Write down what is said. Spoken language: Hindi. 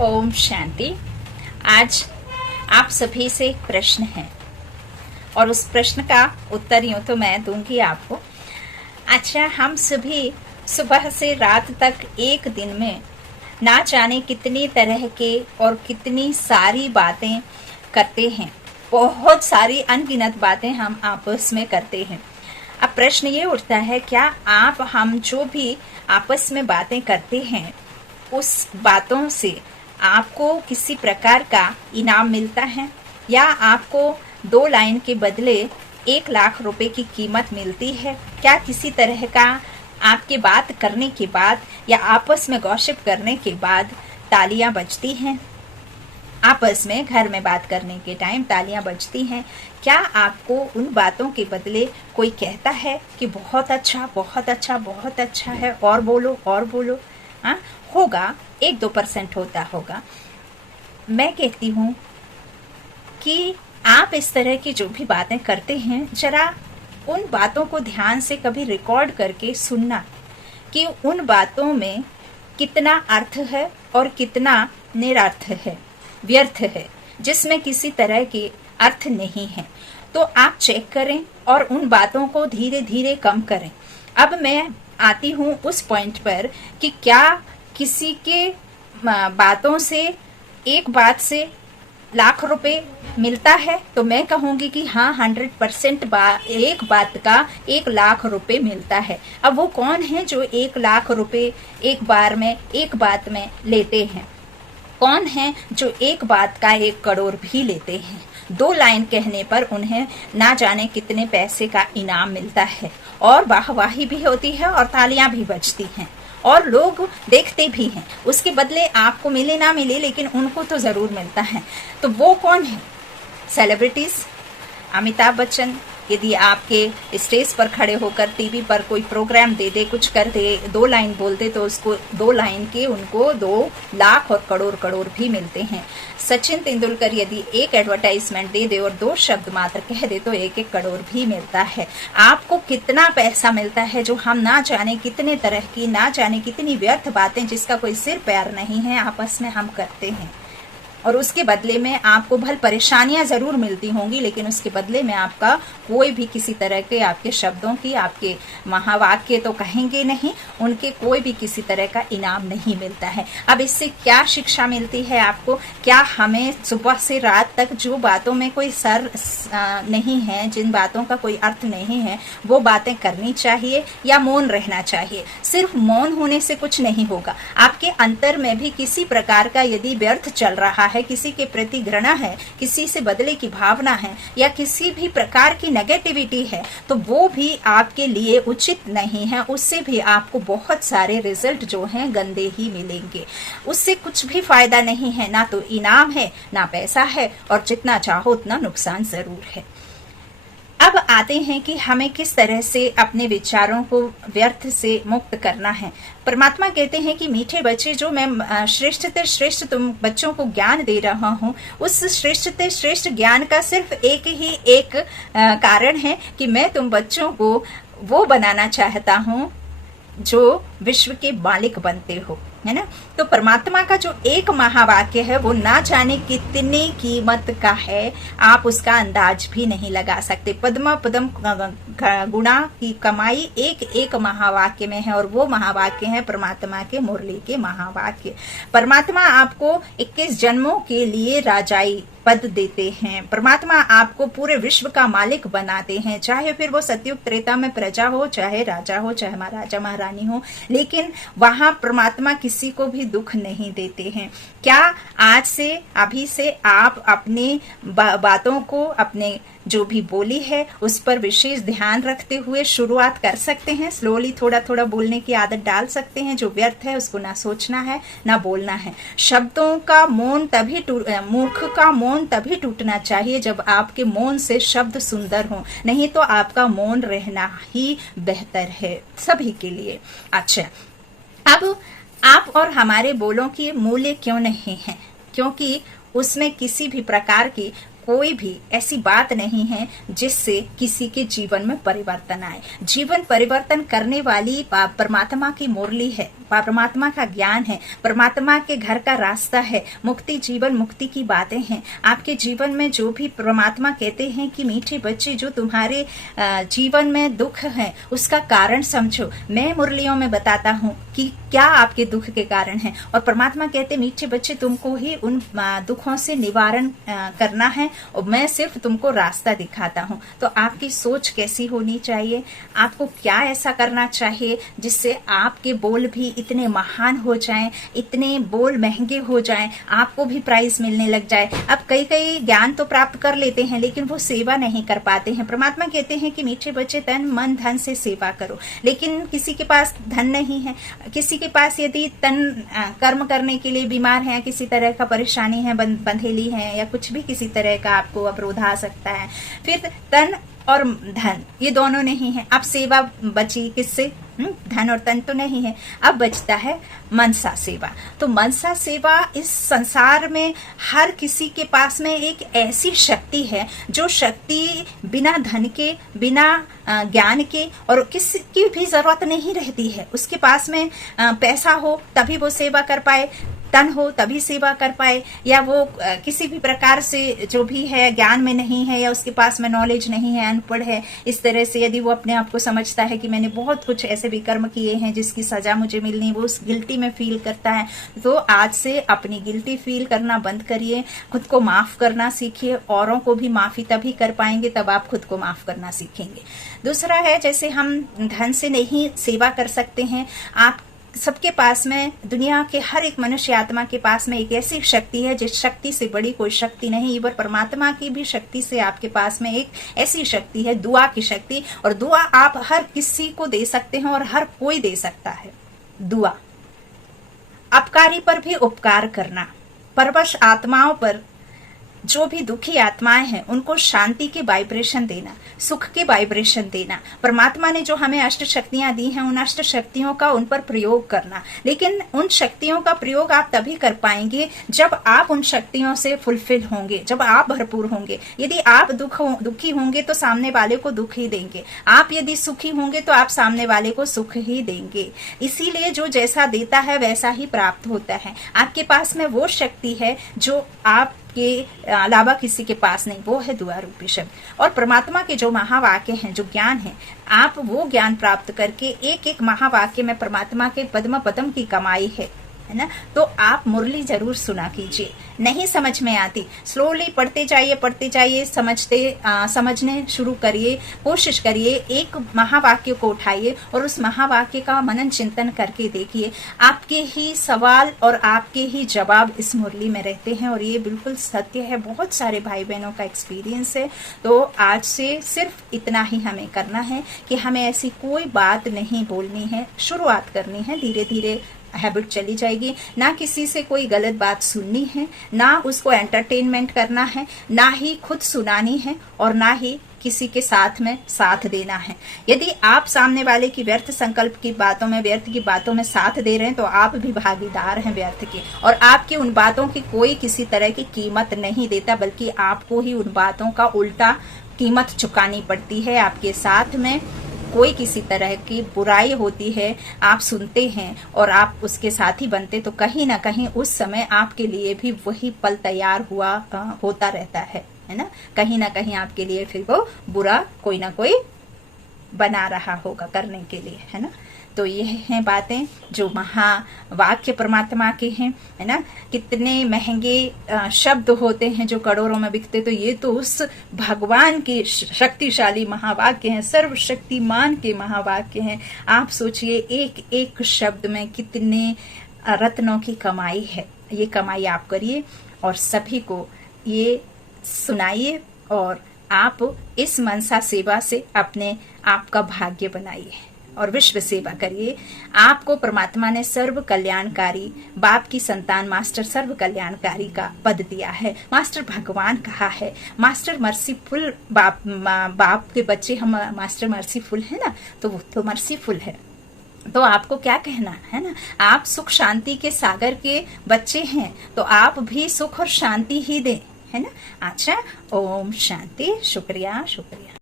ओम शांति। आज आप सभी से एक प्रश्न है और उस प्रश्न का उत्तर यूं तो मैं दूंगी आपको। अच्छा, हम सभी सुबह से रात तक एक दिन में ना जाने कितनी तरह के और कितनी सारी बातें करते हैं। बहुत सारी अनगिनत बातें हम आपस में करते हैं। अब प्रश्न ये उठता है, क्या हम जो भी आपस में बातें करते हैं उस बातों से आपको किसी प्रकार का इनाम मिलता है, या आपको 2 लाइन के बदले 1 लाख रुपए की कीमत मिलती है? क्या किसी तरह का आपके बात करने के बाद या आपस में गॉसिप करने के बाद तालियां बजती हैं? आपस में घर में बात करने के टाइम तालियां बजती हैं। क्या आपको उन बातों के बदले कोई कहता है कि बहुत अच्छा, बहुत अच्छा, बहुत अच्छा है, और बोलो और बोलो? हाँ, होगा, 1-2% होता होगा। मैं कहती हूँ कि आप इस तरह की जो भी बातें करते हैं, जरा उन बातों को ध्यान से कभी रिकॉर्ड करके सुनना कि उन बातों में कितना अर्थ है और कितना निरर्थ है, व्यर्थ है, जिसमें किसी तरह के अर्थ नहीं है। तो आप चेक करें और उन बातों को धीरे धीरे कम करें। अब मैं आती हूँ उस पॉइंट पर कि क्या किसी के बातों से, एक बात से लाख रुपए मिलता है? तो मैं कहूंगी कि हाँ, 100% एक बात का 1 लाख रुपए मिलता है। अब वो कौन है जो 1 लाख रुपए एक बार में, एक बात में लेते हैं? कौन है जो एक बात का 1 करोड़ भी लेते हैं? 2 लाइन कहने पर उन्हें ना जाने कितने पैसे का इनाम मिलता है, और वाहवाही भी होती है और तालियां भी बजती हैं और लोग देखते भी हैं। उसके बदले आपको मिले ना मिले, लेकिन उनको तो जरूर मिलता है। तो वो कौन है? सेलिब्रिटीज, अमिताभ बच्चन यदि आपके स्टेज पर खड़े होकर टीवी पर कोई प्रोग्राम दे दे, कुछ कर दे, 2 लाइन बोलते तो उसको 2 लाइन के उनको 2 लाख और करोड़ करोड़ भी मिलते हैं। सचिन तेंदुलकर यदि एक एडवर्टाइजमेंट दे दे और 2 शब्द मात्र कह दे तो 1-1 करोड़ भी मिलता है। आपको कितना पैसा मिलता है जो हम ना जाने कितने तरह की, ना जाने कितनी व्यर्थ बातें जिसका कोई सिर पैर नहीं है आपस में हम करते हैं, और उसके बदले में आपको भल परेशानियां जरूर मिलती होंगी, लेकिन उसके बदले में आपका कोई भी किसी तरह के आपके शब्दों की, आपके महावाक्य तो कहेंगे नहीं, उनके कोई भी किसी तरह का इनाम नहीं मिलता है। अब इससे क्या शिक्षा मिलती है आपको? क्या हमें सुबह से रात तक जो बातों में कोई सर नहीं है, जिन बातों का कोई अर्थ नहीं है, वो बातें करनी चाहिए या मौन रहना चाहिए? सिर्फ मौन होने से कुछ नहीं होगा। आपके अंतर में भी किसी प्रकार का यदि व्यर्थ चल रहा है, किसी के प्रति घृणा है, किसी से बदले की भावना है, या किसी भी प्रकार की नेगेटिविटी है, तो वो भी आपके लिए उचित नहीं है। उससे भी आपको बहुत सारे रिजल्ट जो हैं गंदे ही मिलेंगे। उससे कुछ भी फायदा नहीं है, ना तो इनाम है, ना पैसा है, और जितना चाहो उतना नुकसान जरूर है। अब आते हैं कि हमें किस तरह से अपने विचारों को व्यर्थ से मुक्त करना है। परमात्मा कहते हैं कि मीठे बच्चे, जो मैं श्रेष्ठ से श्रेष्ठ तुम बच्चों को ज्ञान दे रहा हूँ, उस श्रेष्ठ से श्रेष्ठ ज्ञान का सिर्फ एक कारण है कि मैं तुम बच्चों को वो बनाना चाहता हूँ जो विश्व के मालिक बनते हो, है ना? तो परमात्मा का जो एक महावाक्य है वो ना जाने कितनी कीमत का है, आप उसका अंदाज भी नहीं लगा सकते। पद्म पद्म गुणा की कमाई एक महावाक्य में है, और वो महावाक्य है परमात्मा के मुरली के महावाक्य। परमात्मा आपको 21 जन्मों के लिए राजाई पद देते हैं। परमात्मा आपको पूरे विश्व का मालिक बनाते हैं, चाहे फिर वो सतयुग त्रेता में प्रजा हो, चाहे राजा हो, चाहे महाराजा महारानी हो, लेकिन वहां परमात्मा किसी को भी दुख नहीं देते हैं। क्या आज से, अभी से आप अपनी बातों को, अपने जो भी बोली है उस पर विशेष ध्यान रखते हुए शुरुआत कर सकते हैं? स्लोली थोड़ा थोड़ा बोलने की आदत डाल सकते हैं। जो व्यर्थ है उसको ना सोचना है, ना बोलना है। शब्दों का मौन तभी मुख का मौन तभी टूटना चाहिए जब आपके मौन से शब्द सुंदर हो, नहीं तो आपका मौन रहना ही बेहतर है सभी के लिए। अच्छा, अब आप और हमारे बोलों की मूल्य क्यों नहीं है? क्योंकि उसमें किसी भी प्रकार की कोई भी ऐसी बात नहीं है जिससे किसी के जीवन में परिवर्तन आए। जीवन परिवर्तन करने वाली परमात्मा की मुरली है, परमात्मा का ज्ञान है, परमात्मा के घर का रास्ता है, मुक्ति जीवन मुक्ति की बातें हैं। आपके जीवन में जो भी परमात्मा कहते हैं कि मीठे बच्चे जो तुम्हारे जीवन में दुख है उसका कारण समझो, मैं मुरलियों में बताता हूँ कि क्या आपके दुख के कारण है। और परमात्मा कहते मीठे बच्चे तुमको ही उन दुखों से निवारण करना है और मैं सिर्फ तुमको रास्ता दिखाता हूँ। तो आपकी सोच कैसी होनी चाहिए, आपको क्या ऐसा करना चाहिए जिससे आपके बोल भी इतने महान हो जाएं, इतने बोल महंगे हो जाएं, आपको भी प्राइज मिलने लग जाए। अब कई ज्ञान तो प्राप्त कर लेते हैं लेकिन वो सेवा नहीं कर पाते हैं। परमात्मा कहते हैं कि मीठे बच्चे तन मन धन से सेवा करो, लेकिन किसी के पास धन नहीं है, किसी के पास यदि तन कर्म करने के लिए बीमार है, किसी तरह का परेशानी है, बंधेली है या कुछ भी किसी तरह का आपको अवरोध आ सकता है, फिर तन और धन ये दोनों नहीं है। अब सेवा बची किससे? धन और तन तो नहीं है, अब बचता है मनसा सेवा। तो मनसा सेवा इस संसार में हर किसी के पास में एक ऐसी शक्ति है जो शक्ति बिना धन के, बिना ज्ञान के और किसी की भी जरूरत नहीं रहती है। उसके पास में पैसा हो तभी वो सेवा कर पाए, तन हो तभी सेवा कर पाए, या वो किसी भी प्रकार से जो भी है ज्ञान में नहीं है या उसके पास में नॉलेज नहीं है, अनपढ़ है, इस तरह से यदि वो अपने आप को समझता है कि मैंने बहुत कुछ ऐसे भी कर्म किए हैं जिसकी सजा मुझे मिलनी, वो उस गिल्टी में फील करता है। तो आज से अपनी गिल्टी फील करना बंद करिए, खुद को माफ करना सीखिए। औरों को भी माफी तभी कर पाएंगे तब आप खुद को माफ करना सीखेंगे। दूसरा है, जैसे हम धन से नहीं सेवा कर सकते हैं, आप सबके पास में, दुनिया के हर एक मनुष्य आत्मा के पास में एक ऐसी शक्ति है जिस शक्ति से बड़ी कोई शक्ति नहीं। इवर परमात्मा की भी शक्ति से आपके पास में एक ऐसी शक्ति है, दुआ की शक्ति। और दुआ आप हर किसी को दे सकते हैं और हर कोई दे सकता है। दुआ अपकारी पर भी उपकार करना, परवश आत्माओं पर, जो भी दुखी आत्माएं हैं उनको शांति के वाइब्रेशन देना, सुख के वाइब्रेशन देना। परमात्मा ने जो हमें अष्ट शक्तियां दी हैं उन अष्ट शक्तियों का उन पर प्रयोग करना। लेकिन उन शक्तियों का प्रयोग आप तभी कर पाएंगे जब आप उन शक्तियों से फुलफिल होंगे, जब आप भरपूर होंगे। यदि आप दुखी होंगे तो सामने वाले को दुख ही देंगे, आप यदि सुखी होंगे तो आप सामने वाले को सुख ही देंगे। इसीलिए जो जैसा देता है वैसा ही प्राप्त होता है। आपके पास में वो शक्ति है जो आप के अलावा किसी के पास नहीं, वो है दुआ रूपी शब्द। और परमात्मा के जो महावाक्य हैं, जो ज्ञान है, आप वो ज्ञान प्राप्त करके एक एक महावाक्य में परमात्मा के पद्म पदम की कमाई है ना। तो आप मुरली जरूर सुना कीजिए। नहीं समझ में आती, स्लोली पढ़ते जाइए, समझने शुरू करिए, कोशिश करिए, एक महावाक्य को उठाइए और उस महावाक्य का मनन चिंतन करके देखिए। आपके ही सवाल और आपके ही जवाब इस मुरली में रहते हैं और ये बिल्कुल सत्य है, बहुत सारे भाई बहनों का एक्सपीरियंस है। तो आज से सिर्फ इतना ही हमें करना है कि हमें ऐसी कोई बात नहीं बोलनी है, शुरुआत करनी है, धीरे धीरे हैबिट चली जाएगी। ना किसी से कोई गलत बात सुननी है, ना उसको एंटरटेनमेंट करना है, ना ही खुद सुनानी है और ना ही किसी के साथ में साथ देना है। यदि आप सामने वाले की व्यर्थ संकल्प की बातों में, व्यर्थ की बातों में साथ दे रहे हैं तो आप भी भागीदार हैं व्यर्थ के, और आपकी उन बातों की कोई किसी तरह की कीमत नहीं देता, बल्कि आपको ही उन बातों का उल्टा कीमत चुकानी पड़ती है। आपके साथ में कोई किसी तरह की बुराई होती है, आप सुनते हैं और आप उसके साथी बनते, तो कहीं ना कहीं उस समय आपके लिए भी वही पल तैयार होता रहता है ना। कहीं ना कहीं आपके लिए फिर वो बुरा कोई ना कोई बना रहा होगा करने के लिए, है ना। तो ये हैं बातें जो महावाक्य परमात्मा के हैं, है ना। कितने महंगे शब्द होते हैं जो करोड़ों में बिकते, तो ये तो उस भगवान के शक्तिशाली महावाक्य हैं, सर्वशक्तिमान के महावाक्य हैं। आप सोचिए एक एक शब्द में कितने रत्नों की कमाई है। ये कमाई आप करिए और सभी को ये सुनाइए और आप इस मनसा सेवा से अपने आप का भाग्य बनाइए और विश्व सेवा करिए। आपको परमात्मा ने सर्व कल्याणकारी, बाप की संतान मास्टर सर्व कल्याणकारी का पद दिया है। मास्टर भगवान कहा है, मास्टर मर्सीफुल, बाप के बच्चे हम मास्टर मर्सीफुल है ना, तो वो तो मर्सीफुल है। तो आपको क्या कहना है ना, आप सुख शांति के सागर के बच्चे हैं, तो आप भी सुख और शांति ही दें, है ना। अच्छा, ओम शांति। शुक्रिया शुक्रिया।